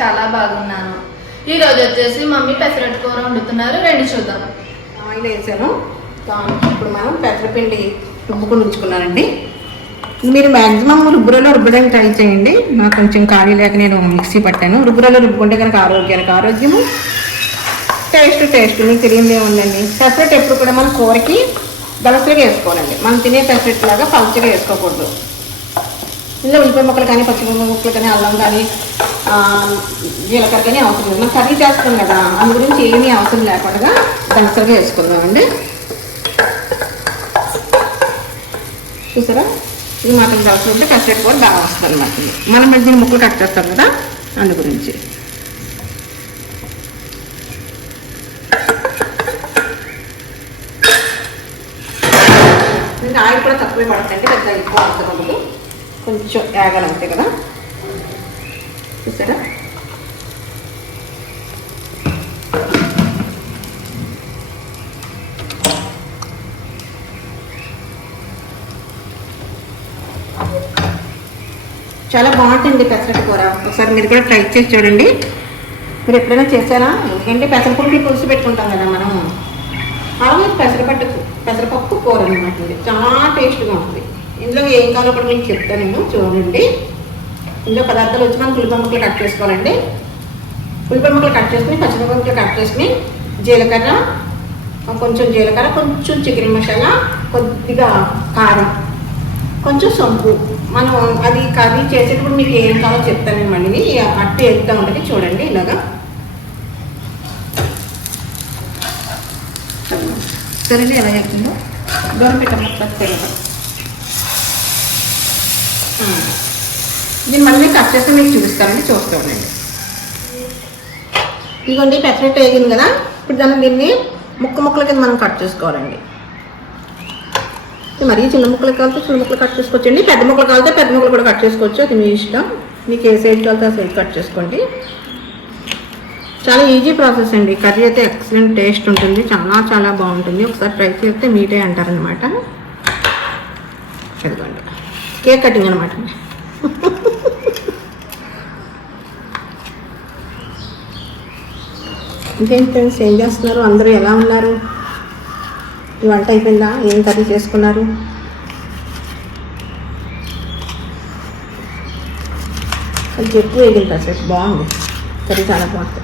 చాలా బాగున్నాను. ఈ రోజు వచ్చేసి మమ్మీ పెసరట్టు కూర వండుతున్నారు, రండి చూద్దాం. ఆయిల్ వేసాను. ఇప్పుడు మనం పెసరపిండి రుబ్బుకొని ఉంచుకున్నానండి. మీరు మ్యాక్సిమం రుబ్బురలో రుబ్బడానికి ట్రై చేయండి. నాకు కొంచెం ఖాళీ లేక నేను మిక్సీ పట్టాను. రుబ్బురలో రుబ్బుకుంటే కనుక ఆరోగ్యము, టేస్ట్ మీకు తెలియదే ఉందండి. పెసరట్టు ఎప్పుడు కూడా మనం కూరకి దళసరిగా వేసుకోవాలండి. మనం తినే పెసరట్టు లాగా పలుచగా వేసుకోకూడదు. ఇందులో ఉల్లిపాయ ముక్కలు కానీ, పచ్చిమిరపకాయ ముక్కలు కానీ, అల్లం కానీ, జీలకర్ర కానీ అవసరం లేదు. మనం కర్రీ చేస్తాం కదా, అందు గురించి ఏమీ అవసరం లేకుండా దళసరిగా వేసుకుందామండి. చూసారా, ఈ మాటలు దళసరి ఉంటే పెసరట్టు కూడా బాగా వస్తుంది అన్నమాట. మనం దీన్ని ముక్కలు కట్ చేస్తాం కదా, అందు గురించి. ఆయిల్ కూడా తక్కువే పడుతుంది, పెద్ద ఎక్కువ అవసరం ఉండదు. కొంచెం యాగాలి అంతే కదా. చూసారా, చాలా బాగుంటుంది పెసరట్టు కూర. ఒకసారి మీరు కూడా ట్రై చేసి చూడండి. మీరు ఎప్పుడైనా చేశారా? ఎందుకంటే పెసరపప్పుకి పులుసు పెట్టుకుంటాం కదా మనం. అలాగే పెసరపప్పు కూర అనమాట. చాలా టేస్ట్గా ఉంటుంది. ఇందులో ఏం కావాలో కూడా మీకు చెప్తాను నేను, చూడండి. ఇందులో పదార్థాలు వచ్చి మనం ఉల్లిపాయ ముక్కలు కట్ చేసుకోవాలండి. ఉల్లిపాయ ముక్కలు కట్ చేసుకుని, పచ్చిమిరపకాయ ముక్కలు కట్ చేసుకుని, జీలకర్ర, కొంచెం చికెన్ మసాలా, కొద్దిగా కారం, కొంచెం సొంపు. మనం అది కర్రీ చేసేటప్పుడు మీకు ఏం కావాలో చెప్తాను. మళ్ళీ అట్టు వేస్తూ ఉంటుంది చూడండి. ఇలాగా సరేండి, ఎలా చెప్తుందో దూరం పెట్టమని తెలియదు. దీన్ని మళ్ళీ కట్ చేస్తే మీకు చూపిస్తానండి, చూస్తూ ఉండండి. ఇదిగోండి పెసరట్టు వేగింది కదా. ఇప్పుడు దీన్ని ముక్కల కింద మనం కట్ చేసుకోవాలండి. మరీ చిన్న ముక్కలు కావాలితే చిన్న ముక్కలు కట్ చేసుకోవచ్చండి. పెద్ద ముక్కలు కావాలితే పెద్ద ముక్కలు కూడా కట్ చేసుకోవచ్చు. అది మీ ఇష్టం. మీకు ఏ సైజ్ కావాలితే ఆ సైజ్ కట్ చేసుకోండి. చాలా ఈజీ ప్రాసెస్ అండి. కర్రీ అయితే ఎక్సలెంట్ టేస్ట్ ఉంటుంది, చాలా బాగుంటుంది. ఒకసారి ట్రై చేస్తే మీటే అంటారనమాట. చదవండి, కేక్ కటింగ్ అనమాట. ఇంకేంటి ఫ్రెండ్స్, ఏం చేస్తున్నారు? అందరూ ఎలా ఉన్నారు? ఈ వంట అయిపోయిందా? ఏం కర్రీ చేసుకున్నారు? కొంచెం ఎక్కువ వేగింది కాసేపు, బాగుంది కర్రీ, చాలా బాగుంటుంది.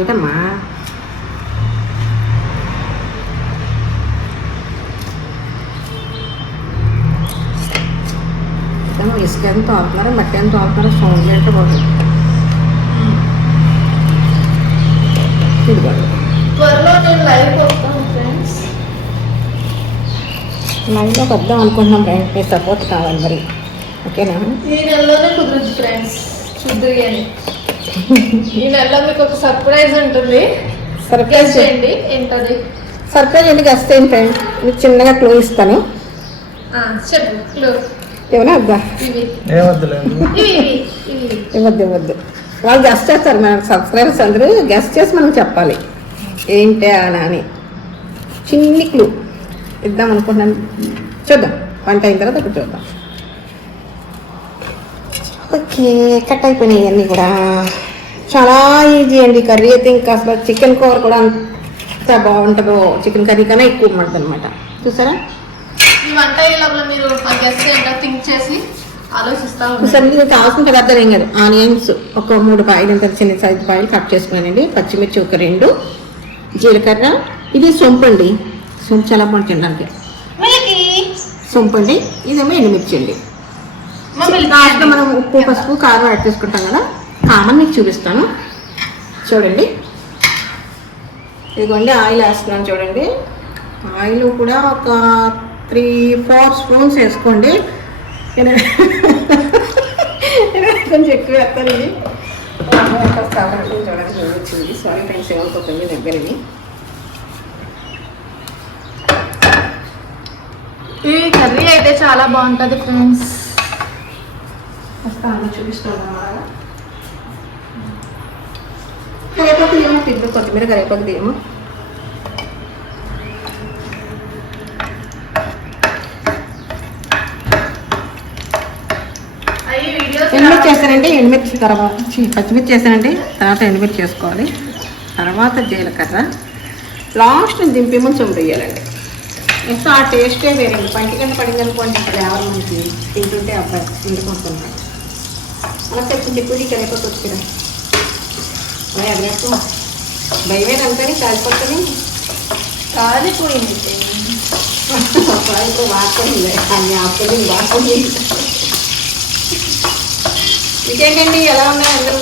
ఏంటమ్మా ఇసుక ఎంత తోలుతున్నారో, మట్టి ఎంత తోలుతున్నారో సౌండ్ అంటే బాగుంది. త్వరలో నేను లైవ్ వస్తాను ఫ్రెండ్స్. లైవ్లో వద్దాం అనుకుంటున్నాం ఫ్రెండ్స్, మీ సపోర్ట్ కావాలి మరి. ఓకేనా? ఈ నెలలోనే కుదురుద్ది ఫ్రెండ్స్, చూద్దరు కానీ. ఈ నెలలో మీకు ఒక సర్ప్రైజ్ ఉంటుంది. సర్ప్రైజ్ చేయండి. ఏంటది? సర్ప్రైజ్ ఎందుకు వస్తాయి ఫ్రెండ్? మీకు చిన్నగా క్లూ ఇస్తాను. చెప్పు క్లూ. ఏమన్నా వద్దా? ఇవ్వద్దు. వాళ్ళు గెస్ట్ చేస్తారు, మన సబ్స్క్రైబర్స్ అందరూ గెస్ట్ చేసి మనం చెప్పాలి ఏంటి అని. చిన్ని క్లూ ఇద్దాం అనుకుంటున్నాను. చూద్దాం, వంట అయిన తర్వాత అప్పుడు చూద్దాం. ఓకే, కట్ అయిపోయినాయి అన్నీ కూడా. చాలా ఈజీ అండి కర్రీ అయితే. ఇంకా అసలు చికెన్ కూర కూడా అంత బాగుంటుందో, చికెన్ కర్రీ కన్నా ఎక్కువ ఉంటుంది అనమాట. చూసారా? ఈ వంట లోపల మీరు గెస్ట్ ఏంటో థింక్ చేసి ఆలోచిస్తా సార్. మీకు కావాల్సిన పదార్థాలు ఏం కాదు. ఆనియన్స్ ఒక 3 పాయలు, ఇంత చిన్న సైజు పాయలు కట్ చేసుకున్నానండి. పచ్చిమిర్చి ఒక 2, జీలకర్ర, ఇది సొంపు అండి. సొంపు చాలా బాగుంటుంది అంటే సొంపు అండి. ఇదేమో ఎండుమిర్చి అండి. లాస్ట్లో మనం ఉప్పు, పసుపు, కారం యాడ్ చేసుకుంటాం కదా, కామన్ మీకు చూపిస్తాను చూడండి. ఇదిగోండి ఆయిల్ వేస్తున్నాను చూడండి. ఆయిల్ కూడా ఒక 3-4 స్పూన్స్ వేసుకోండి. కొంచెం ఎక్కువ వేస్తాను. ఇది చూడండి వచ్చింది. సారీ ఫ్రెండ్స్, ఏమనుకోతుంది దగ్గరని. ఈ కర్రీ అయితే చాలా బాగుంటుంది ఫ్రెండ్స్. వస్తాను చూపిస్తాను. కరివేపాకు తీయమో, తిండి కొత్తిమీర కరివేపాకు తీయమో. వేసానండి ఎండుమిర్చి, తర్వాత పచ్చిమిర్చి వేసానండి, తర్వాత ఎండుమిర్చి వేసుకోవాలి, తర్వాత జీలకర్ర, లాస్ట్ దింపి ముందు సొంపు వేయాలండి. వేస్తే ఆ టేస్టే వేరండి. పంటి కింద పడింది అనుకోండి ఫ్లేవర్ మనకి తింటుంటే అబ్బాయి తింటుకుంటున్నాడు. అలా కొంచెం ఎక్కువ కలిపి వచ్చారా అలా ఎగరేస్తూ భయమే అనుకొని కాలిపోతుంది, కాలిపోయింది. ఇప్పుడు వాడుతుంది అన్ని ఆపుతుంది వాడుతుంది. ఇంకేంటండి ఎలా ఉన్నాయి అందరూ?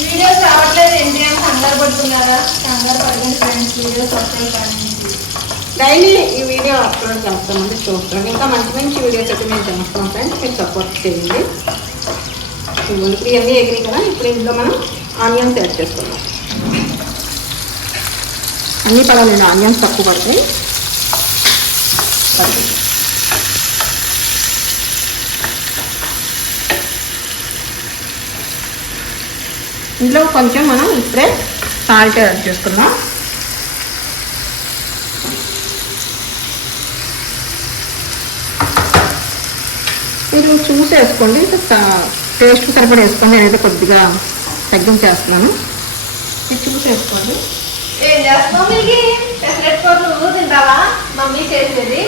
వీడియోస్ రావట్లేదు ఏంటి అని కంగారు పడుతున్నారా? కంగారు పడకండి ఫ్రెండ్స్, వీడియోస్ వస్తాయి. కానీ డైలీ ఈ వీడియో అప్లోడ్ చేస్తామండి, చూస్తాం. ఇంకా మంచి మంచి వీడియోస్ అయితే మేము చేస్తాం ఫ్రెండ్స్, మీరు సపోర్ట్ చేయండి. ఇప్పుడు ఇవన్నీ ఎగిరి కదా, ఇప్పుడు ఇందులో మనం ఆనియన్స్ యాడ్ చేసుకున్నాం. అన్నీ పడాలండి, ఆనియన్స్ తక్కువ పడతాయి. ఇందులో కొంచెం మనం ఇప్పుడే సాల్ట్ యాడ్ చేసుకుందాం. మీరు చూసి వేసుకోండి, టేస్ట్ సరిపడా వేసుకోండి. నేనైతే కొద్దిగా తగ్గించేస్తున్నాను, మీరు చూసి వేసుకోండి. ఏం చేస్తున్నావు? మీకు పెసరెట్ కూర నువ్వు తింటావా? మమ్మీ చేసేది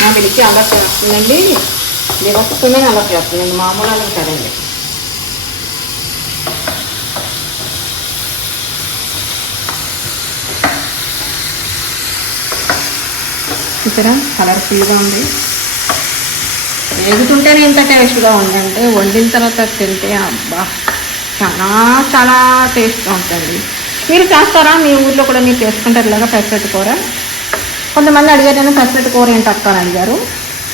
నా పిలిచి అలర్ట్ చేస్తుందండి, దేవస్థమే అలర్ట్ చేస్తుందండి, మామూలు అలర్ట్ కదండి. చూసారా కలర్ఫుల్గా ఉంది. వేగుతుంటేనే ఇంత టేస్ట్గా ఉందంటే వండిన తర్వాత తింటే అబ్బా చాలా చాలా టేస్ట్గా ఉంటుంది. మీరు చేస్తారా? మీ ఊర్లో కూడా మీరు చేసుకుంటారు ఇలాగా పెసరట్టు కూర? కొంతమంది అడిగారు, నేను పెసరట్టు కూర ఏంటి అక్క అని అడిగారు,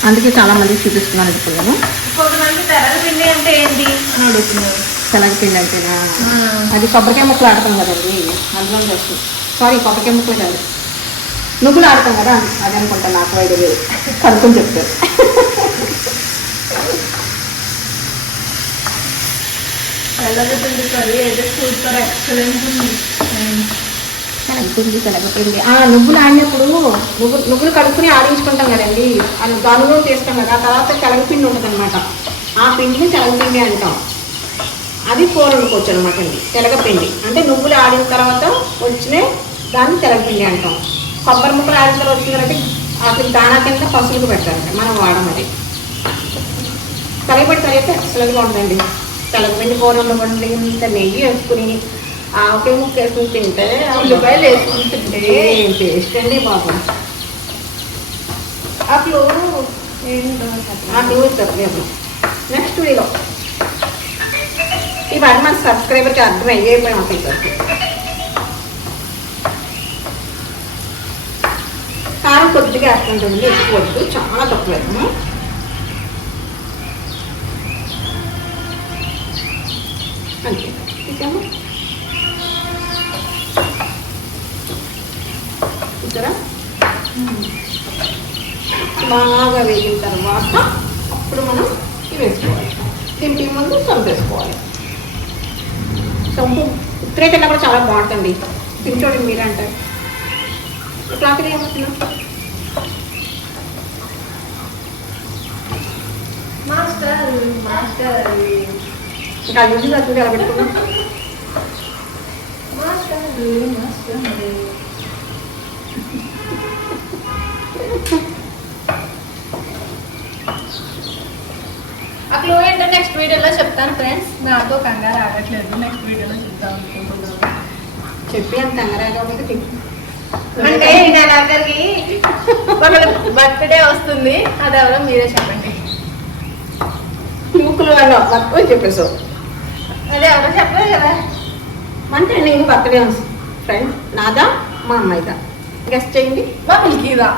అందుకే చాలామందికి చూపిస్తున్నాను ఇప్పుడు నేను. కొంతమంది తెరగపిండి అంటే ఏంటి అని అడుగుతున్నారు. తెలగపిండి అంటేనా? అది కొబ్బరికాయ ముక్కలు ఆడతాం కదండి, అందులో తెచ్చు. సారీ, కొబ్బరికాయ ముక్కలు కాదు, నువ్వులు ఆడతాం కదా, అది అనుకుంటా, నాకు ఐడియా లేదు, కనుక్కొని చెప్తారు. తెల్లగపిండి కర్రీ అయితే సూపర్ ఎక్సలెంట్ ఉంది. తెలగపిండి నువ్వులు ఆడినప్పుడు నువ్వులు కడుక్కుని ఆడించుకుంటాం కదండి, అది దానిలో చేస్తాం కదా, తర్వాత తెలగపిండి ఉంటుంది అనమాట. ఆ పిండిని తెలగపిండి అంటాం. అది కూర వండుకోవచ్చు అనమాట అండి. తెలగపిండి అంటే నువ్వులు ఆడిన తర్వాత వచ్చిన దాన్ని తెలగపిండి అంటాం. కొబ్బరి ముక్కలు ఆడిన తర్వాత వచ్చిందంటే అసలు దానా కింద పసుపు పెట్టాలంటే మనం వాడమది. తెలగపిండి కర్రీ అయితే ఎక్సలెంట్గా ఉంటుందండి. తెలగపిండి కూర వండుకోండి, ఇంత నెయ్యి వేసుకుని ఆవకాయ ముక్క వేసుకుని తింటే, ఉల్లిపాయలు వేసుకుని తింటే ఏం టేస్ట్ అండి బాబు. అప్పుడు చెప్పలేదు. నెక్స్ట్ వీడియో ఇవన్నీ మన సబ్స్క్రైబర్కి అర్థం అయ్యేపోయి ఉంటాయి. కారం కొద్దిగా వేస్తుంటుంది, ఎక్కువ వద్దు, చాలా తక్కువ వేస్తాము. అంతే చూసాము. చూసారా బాగా వేగిన తర్వాత అప్పుడు మనం ఇవి వేసుకోవాలి. తింటే ముందు సొంపు వేసుకోవాలి. సొంపు ఉత్తరే కన్నా కూడా చాలా బాగుంటుంది. తింటోండి మీరు అంటారు. క్లాత్ ఏమవుతున్నా మాస్టర్ మాస్టర్ ఇంకా యూజ్ అవుతుంది ఎలా పెట్టుకున్నాం. మాస్టర్ మాస్టర్ అక్కడ ఏంటంటే నెక్స్ట్ వీడియోలో చెప్తాను ఫ్రెండ్స్. నాకు కంగారు ఆగట్లేదు, నెక్స్ట్ వీడియోలో చెప్తాను అనుకుంటున్నాను. చెప్పి అంత కంగారాగా ఉంది. అంటే నేను అక్కడికి బర్త్డే వస్తుంది, అది ఎవరో మీరే చెప్పండి. ముక్కులు వాళ్ళు తక్కువ చెప్పేసావు. అదే ఎవరో చెప్పలేదు కదా. అంటే నేను బర్త్డే ఫ్రెండ్ నాదా మా అమ్మాయిదా గెస్ట్ చేయండి. మా పిల్కిదా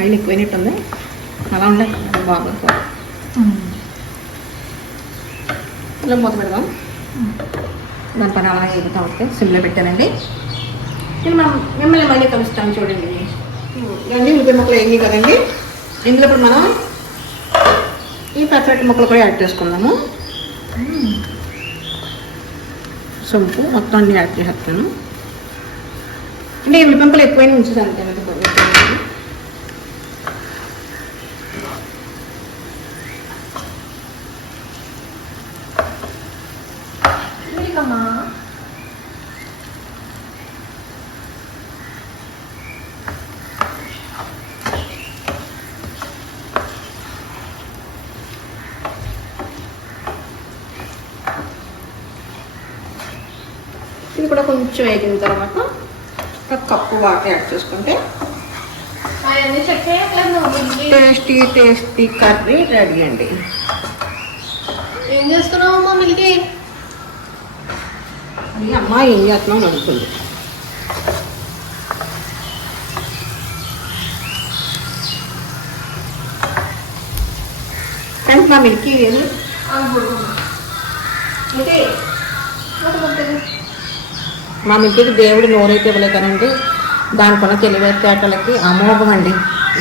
ఆయిల్ ఎక్కువైనట్టుంది, అలా ఉండాలి బాగా. ఇలా మూత పెడదాం. దాని పని అలా ఎగుతూ ఉంటే సిమ్లో పెట్టానండి. నేను మిమ్మల్ని మళ్ళీ కలుస్తాను చూడండి. ఇవన్నీ ఉల్లిపాయ ముక్కలు వేయి కదండి. ఇందులో ఇప్పుడు మనం ఈ పెసరట్టు ముక్కలు కూడా యాడ్ చేసుకుందాము. సొంపు మొత్తం అన్ని యాడ్ చేస్తాను. అంటే ఈ ఉల్లిపాయ ముక్కలు ఎక్కువైనా ఉంచుతాను కదండి. అమ్మా ఇది కూడా కొంచెం వేగిన తర్వాత ఒక కప్పు వాటర్ యాడ్ చేసుకుంటే అవన్నీ చెక్ టేస్టీ కర్రీ రెడీ అండి. ఏం చేస్తున్నావు అమ్మా మిల్కి? అది అమ్మ ఏం చేస్తున్నావు అడుగుతుంది. ఫ్రెండ్స్ మా మిల్కి ఏది మా మిల్కికి దేవుడు నోరైతే ఇవ్వలే కదండి. దానికున్న తెలివితేటలకి అమోఘం అండి.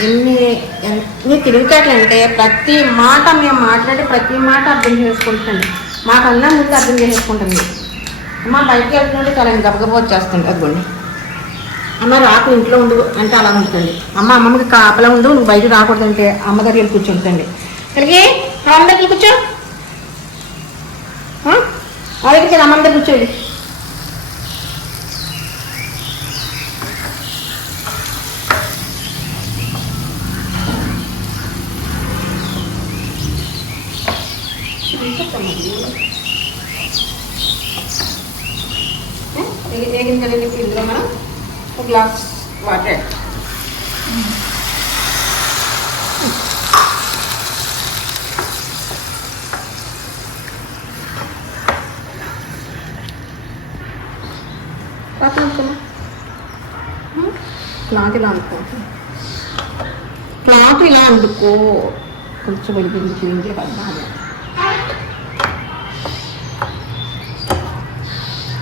ఎన్ని తెలివితేటలు అంటే ప్రతి మాట మేము మాట్లాడి ప్రతి మాట అర్థం చేసుకుంటుంది. మాకన్నా ముందు అర్థం చేసుకుంటుంది. అమ్మ బయటికి వెళ్తుంటే చాలా గబగబా వచ్చేస్తుంది. అదిగోండి అమ్మ రాకు ఇంట్లో ఉండు అంటే అలా ఉంటుంది. అమ్మమ్మకి కాపలా ఉండు, నువ్వు బయట రాకూడదంటే అమ్మ దగ్గర వెళ్ళి కూర్చుంటుంది. ఇక్కడికి అమ్మ దగ్గర కూర్చో, అలాగే అమ్మ దగ్గర కూర్చోండి. వేగింది కదండి. ఇప్పుడు ఇందులో మనం ఒక గ్లాస్ వాటర్ క్లాత్ ఇలా అనుకో, క్లాత్ ఇలా అందుకో కొంచెం వెళ్ళిపోయింది క్లీన్ చేయాలి.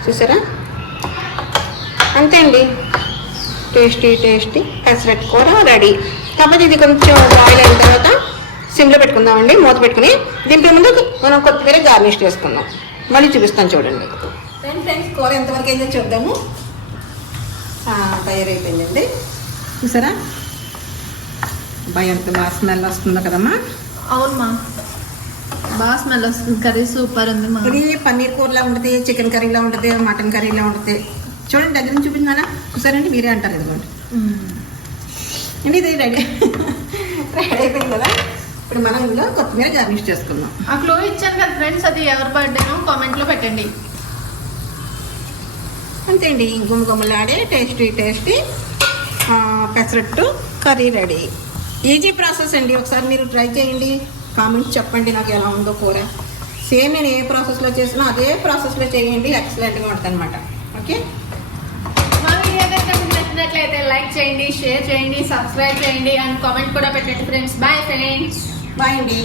చూసారా, అంతే అండి. టేస్టీ పెసరట్టు కూర రెడీ. కాకపోతే ఇది కొంచెం బాయిల్ అయిన తర్వాత సిమ్లో పెట్టుకుందామండి, మూత పెట్టుకుని. దీంట్లో ముందు మనం కొత్తిమీర గార్నిష్ చేసుకుందాం. మళ్ళీ చూపిస్తాను చూడండి. ఫ్రెండ్స్ కూర ఎంతవరకు అయిందో చూద్దాము. తయారైపోయిందండి. చూసారా ఎంత బాగా స్మెల్ వస్తుందో కదమ్మా. అవునమ్మా, బాగా స్మెల్ వస్తుంది. కర్రీ సూపర్ ఉంది. ఇది పన్నీర్ కూరలా ఉంటుంది, చికెన్ కర్రీలా ఉంటుంది, మటన్ కర్రీలా ఉంటుంది. చూడండి దగ్గర నుంచి చూపించానా. చూసారండి, మీరే అంటారు ఇదిగోండి. అండి ఇది రెడీ అయిపోయింది కదా. ఇప్పుడు మనం ఇందులో కొత్తిమీర గార్నిష్ చేసుకుందాం. ఆ క్లో ఇచ్చాను కదా ఫ్రెండ్స్, అది ఎవరి బర్త్డేనో కామెంట్లో పెట్టండి. అంతే అండి, గుమ్మగుమ్మలాడే tasty pesarattu curry ready. Easy process అండి. ఒకసారి మీరు ట్రై చేయండి, కామెంట్స్ చెప్పండి నాకు ఎలా ఉందో కూర. సేమ్ నేను ఏ ప్రాసెస్లో చేసినా అదే ప్రాసెస్లో చేయండి, ఎక్సలెంట్గా ఉంటుంది అనమాట. ఓకే, మా వీడియో కనుక మీకు నచ్చినట్లయితే లైక్ చేయండి, షేర్ చేయండి, సబ్స్క్రైబ్ చేయండి అండ్ కామెంట్ కూడా పెట్టండి ఫ్రెండ్స్. Bye friends. బాయ్ అండి.